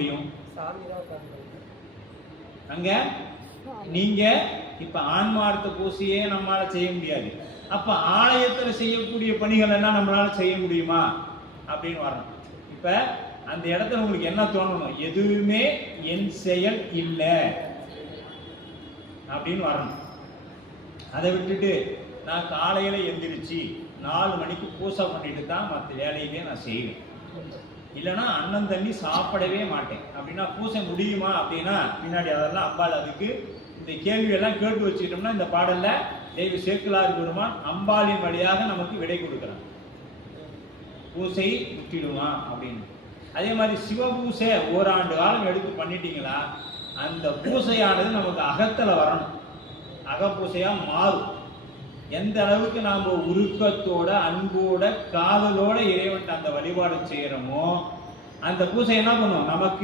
முடியும். அங்க? நீங்க இப்ப ஆன்மார்த்த பூசையே நம்மளால செய்ய முடியாது. அப்ப ஆலயத்துல செய்யக்கூடிய பணிகள் எல்லாம் நம்மளால செய்ய முடியுமா? அப்படின்னு வரணும். இப்ப அந்த இடத்துல உங்களுக்கு என்ன தோணணும்? எதுவுமே என் செயல் இல்லை. அப்படின்னு வரணும். அதை விட்டுட்டு நான் காலையில எந்திரிச்சு நாலு மணிக்கு பூசை பண்ணிட்டு தான் மற்ற வேலையுமே நான் செய்வேன். இல்லைன்னா அண்ணன் தண்ணி சாப்பிடவே மாட்டேன். அப்படின்னா பூசை முடியுமா அப்படின்னா பின்னாடி அதெல்லாம் அம்பாள் அதுக்கு இந்த கேள்வியெல்லாம் கேட்டு வச்சுக்கிட்டோம்னா இந்த பாடலில் தெய்வ சேக்குலார் பெருமான் அம்பாளின் வழியாக நமக்கு விடை கொடுக்குறான் பூசை முற்றிடுமா அப்படின்னு. அதே மாதிரி சிவபூசை ஓராண்டு காலம் எடுத்து பண்ணிட்டீங்களா அந்த பூசையானது நமக்கு அகத்தில் வரணும். அகப்பூசையாக மாறும். எந்த அளவுக்கு நாம உருக்கத்தோட அன்போட காதலோட இறைவன் அந்த வழிபாடு செய்யறோமோ அந்த பூசை என்ன பண்ணும்? நமக்கு